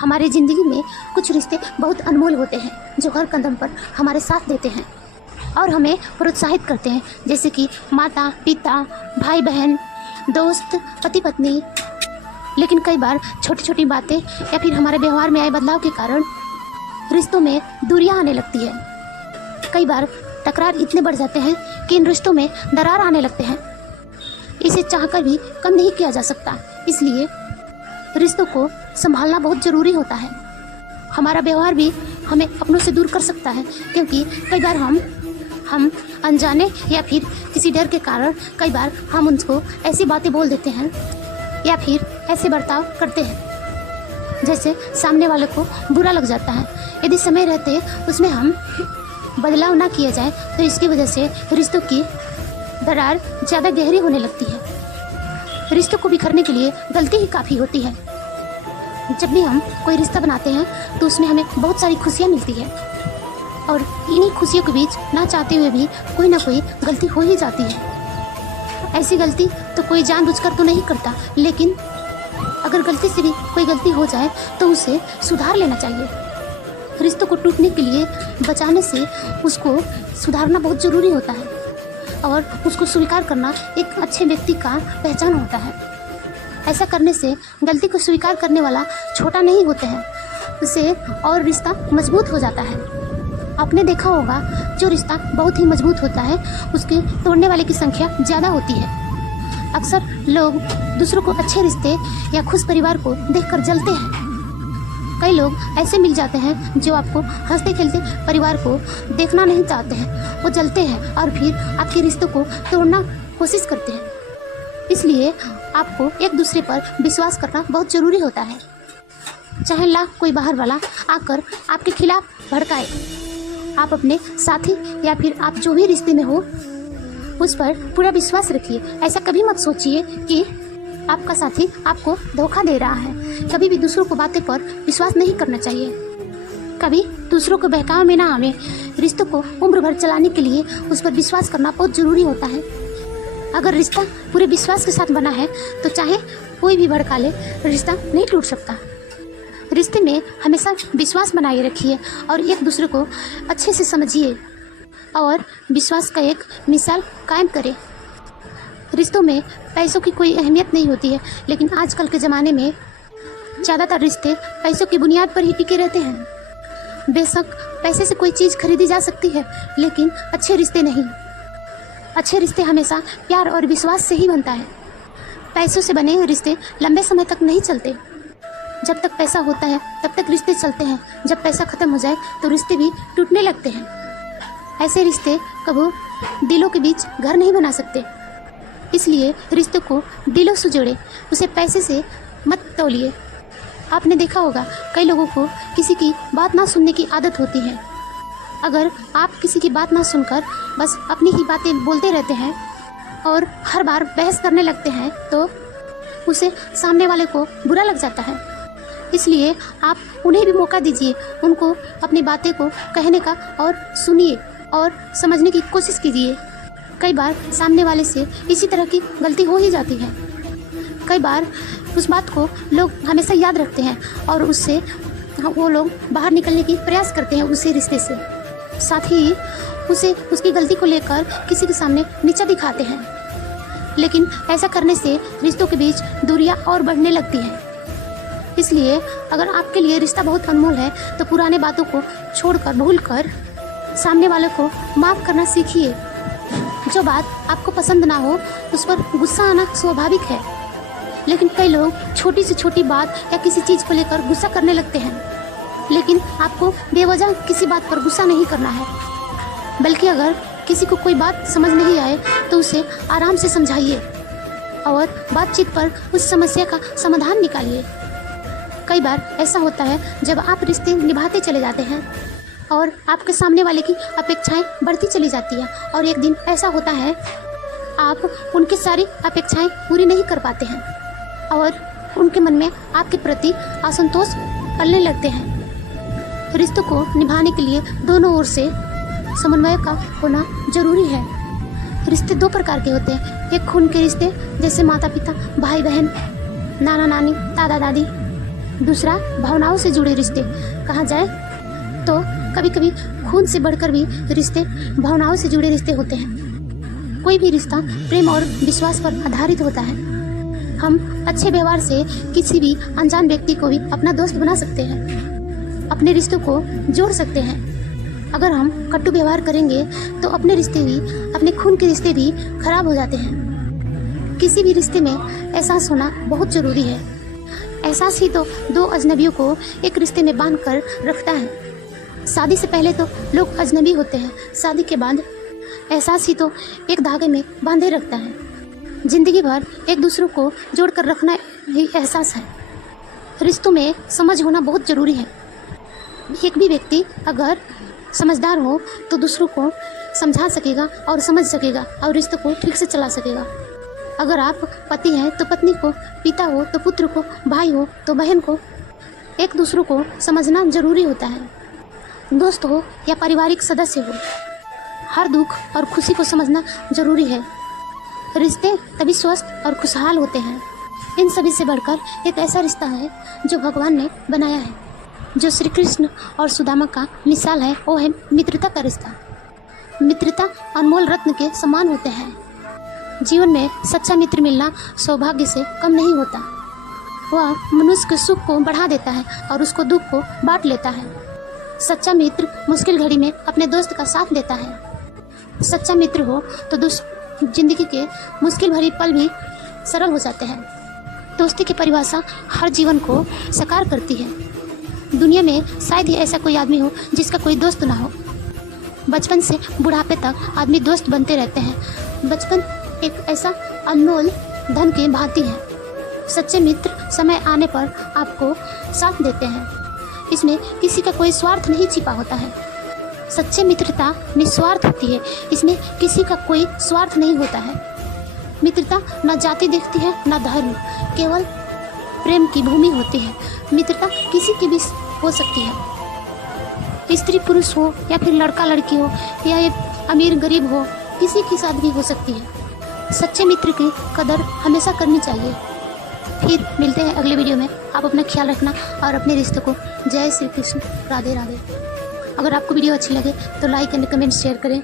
हमारी ज़िंदगी में कुछ रिश्ते बहुत अनमोल होते हैं जो हर कदम पर हमारे साथ देते हैं और हमें प्रोत्साहित करते हैं, जैसे कि माता पिता, भाई बहन, दोस्त, पति पत्नी। लेकिन कई बार छोटी छोटी बातें या फिर हमारे व्यवहार में आए बदलाव के कारण रिश्तों में दूरियां आने लगती है। कई बार तकरार इतने बढ़ जाते हैं कि इन रिश्तों में दरार आने लगते हैं। इसे चाहकर भी कम नहीं किया जा सकता, इसलिए रिश्तों को संभालना बहुत ज़रूरी होता है। हमारा व्यवहार भी हमें अपनों से दूर कर सकता है, क्योंकि कई बार हम अनजाने या फिर किसी डर के कारण कई बार हम उनको ऐसी बातें बोल देते हैं या फिर ऐसे बर्ताव करते हैं जैसे सामने वाले को बुरा लग जाता है। यदि समय रहते उसमें हम बदलाव ना किया जाए तो इसकी वजह से रिश्तों की दरार ज़्यादा गहरी होने लगती है। रिश्तों को बिखरने के लिए गलती ही काफ़ी होती है। जब भी हम कोई रिश्ता बनाते हैं तो उसमें हमें बहुत सारी खुशियाँ मिलती है और इन्हीं खुशियों के बीच ना चाहते हुए भी कोई ना कोई गलती हो ही जाती है। ऐसी गलती तो कोई जानबूझकर तो नहीं करता, लेकिन अगर गलती से भी कोई गलती हो जाए तो उसे सुधार लेना चाहिए। रिश्तों को टूटने के लिए बचाने से उसको सुधारना बहुत ज़रूरी होता है और उसको स्वीकार करना एक अच्छे व्यक्ति का पहचान होता है। ऐसा करने से गलती को स्वीकार करने वाला छोटा नहीं होता है, उससे और रिश्ता मजबूत हो जाता है। आपने देखा होगा जो रिश्ता बहुत ही मजबूत होता है उसके तोड़ने वाले की संख्या ज़्यादा होती है। अक्सर लोग दूसरों को अच्छे रिश्ते या खुश परिवार को देखकर जलते हैं। कई लोग ऐसे मिल जाते हैं जो आपको हंसते खेलते परिवार को देखना नहीं चाहते हैं, वो जलते हैं और फिर आपके रिश्तों को तोड़ना कोशिश करते हैं। इसलिए आपको एक दूसरे पर विश्वास करना बहुत ज़रूरी होता है। चाहे लाख कोई बाहर वाला आकर आपके खिलाफ भड़काए, आप अपने साथी या फिर आप जो भी रिश्ते में हो उस पर पूरा विश्वास रखिए। ऐसा कभी मत सोचिए कि आपका साथी आपको धोखा दे रहा है। कभी भी दूसरों को बातें पर विश्वास नहीं करना चाहिए। कभी दूसरों को बहकावे में ना आवे। रिश्तों को उम्र भर चलाने के लिए उस पर विश्वास करना बहुत ज़रूरी होता है। अगर रिश्ता पूरे विश्वास के साथ बना है तो चाहे कोई भी भड़का ले, रिश्ता नहीं टूट सकता। रिश्ते में हमेशा विश्वास बनाए रखिए और एक दूसरे को अच्छे से समझिए और विश्वास का एक मिसाल कायम करें। रिश्तों में पैसों की कोई अहमियत नहीं होती है, लेकिन आजकल के ज़माने में ज़्यादातर रिश्ते पैसों की बुनियाद पर ही टिके रहते हैं। बेशक पैसे से कोई चीज़ खरीदी जा सकती है, लेकिन अच्छे रिश्ते नहीं। अच्छे रिश्ते हमेशा प्यार और विश्वास से ही बनता है। पैसों से बने रिश्ते लंबे समय तक नहीं चलते। जब तक पैसा होता है तब तक रिश्ते चलते हैं, जब पैसा ख़त्म हो जाए तो रिश्ते भी टूटने लगते हैं। ऐसे रिश्ते कभी दिलों के बीच घर नहीं बना सकते। इसलिए रिश्तों को दिलों से जोड़े, उसे पैसे से मत तौलिए। आपने देखा होगा कई लोगों को किसी की बात ना सुनने की आदत होती है। अगर आप किसी की बात ना सुनकर बस अपनी ही बातें बोलते रहते हैं और हर बार बहस करने लगते हैं तो उसे सामने वाले को बुरा लग जाता है। इसलिए आप उन्हें भी मौका दीजिए, उनको अपनी बातें को कहने का और सुनिए और समझने की कोशिश कीजिए। कई बार सामने वाले से इसी तरह की गलती हो ही जाती है। कई बार उस बात को लोग हमेशा याद रखते हैं और उससे वो लोग बाहर निकलने की प्रयास करते हैं उसी रिश्ते से। साथ ही उसे उसकी गलती को लेकर किसी के सामने नीचा दिखाते हैं, लेकिन ऐसा करने से रिश्तों के बीच दूरियां और बढ़ने लगती हैं। इसलिए अगर आपके लिए रिश्ता बहुत अनमोल है तो पुराने बातों को छोड़कर भूलकर सामने वाले को माफ़ करना सीखिए। जो बात आपको पसंद ना हो उस पर गुस्सा आना स्वाभाविक है, लेकिन कई लोग छोटी से छोटी बात या किसी चीज़ को लेकर गुस्सा करने लगते हैं। लेकिन आपको बेवजह किसी बात पर गुस्सा नहीं करना है, बल्कि अगर किसी को कोई बात समझ नहीं आए तो उसे आराम से समझाइए और बातचीत पर उस समस्या का समाधान निकालिए। कई बार ऐसा होता है जब आप रिश्ते निभाते चले जाते हैं और आपके सामने वाले की अपेक्षाएं बढ़ती चली जाती है और एक दिन ऐसा होता है आप उनकी सारी अपेक्षाएं पूरी नहीं कर पाते हैं और उनके मन में आपके प्रति असंतोष पलने लगते हैं। रिश्तों को निभाने के लिए दोनों ओर से समन्वय का होना जरूरी है। रिश्ते दो प्रकार के होते हैं, एक खून के रिश्ते जैसे माता पिता, भाई बहन, नाना नानी, दादा दादी, दूसरा भावनाओं से जुड़े रिश्ते। कहा जाए तो कभी कभी खून से बढ़कर भी रिश्ते भावनाओं से जुड़े रिश्ते होते हैं। कोई भी रिश्ता प्रेम और विश्वास पर आधारित होता है। हम अच्छे व्यवहार से किसी भी अनजान व्यक्ति को भी अपना दोस्त बना सकते हैं, अपने रिश्तों को जोड़ सकते हैं। अगर हम कटु व्यवहार करेंगे तो अपने रिश्ते भी, अपने खून के रिश्ते भी खराब हो जाते हैं। किसी भी रिश्ते में एहसास होना बहुत ज़रूरी है। एहसास ही तो दो अजनबियों को एक रिश्ते में बांध कर रखता है। शादी से पहले तो लोग अजनबी होते हैं, शादी के बाद एहसास ही तो एक धागे में बांधे रखता है। जिंदगी भर एक दूसरों को जोड़ कर रखना ही एहसास है। रिश्तों में समझ होना बहुत ज़रूरी है। एक भी व्यक्ति अगर समझदार हो तो दूसरों को समझा सकेगा और समझ सकेगा और रिश्तों को ठीक से चला सकेगा। अगर आप पति हैं तो पत्नी को, पिता हो तो पुत्र को, भाई हो तो बहन को, एक दूसरों को समझना जरूरी होता है। दोस्त हो या पारिवारिक सदस्य हो, हर दुख और खुशी को समझना जरूरी है। रिश्ते तभी स्वस्थ और खुशहाल होते हैं। इन सभी से बढ़कर एक ऐसा रिश्ता है जो भगवान ने बनाया है, जो श्री कृष्ण और सुदामा का मिसाल है, वो है मित्रता का रिश्ता। मित्रता अनमोल रत्न के समान होते हैं। जीवन में सच्चा मित्र मिलना सौभाग्य से कम नहीं होता। वह मनुष्य के सुख को बढ़ा देता है और उसको दुख को बांट लेता है। सच्चा मित्र मुश्किल घड़ी में अपने दोस्त का साथ देता है। सच्चा मित्र हो तो जिंदगी के मुश्किल भरी पल भी सरल हो जाते हैं। दोस्ती की परिभाषा हर जीवन को साकार करती है। दुनिया में शायद ही ऐसा कोई आदमी हो जिसका कोई दोस्त ना हो। बचपन से बुढ़ापे तक आदमी दोस्त बनते रहते हैं। बचपन एक ऐसा अनमोल धन की भांति है। सच्चे मित्र समय आने पर आपको साथ देते हैं। इसमें किसी का कोई स्वार्थ नहीं छिपा होता है। सच्चे मित्रता निस्वार्थ होती है। इसमें किसी का कोई स्वार्थ नहीं होता है। मित्रता न जाति देखती है न धर्म, केवल प्रेम की भूमि होती है। मित्रता किसी की भी हो सकती है, स्त्री पुरुष हो या फिर लड़का लड़की हो या अमीर गरीब हो, किसी के साथ भी हो सकती है। सच्चे मित्र की कदर हमेशा करनी चाहिए। फिर मिलते हैं अगले वीडियो में। आप अपना ख्याल रखना और अपने रिश्ते को। जय श्री कृष्ण, राधे राधे। अगर आपको वीडियो अच्छी लगे तो लाइक एंड कमेंट शेयर करें।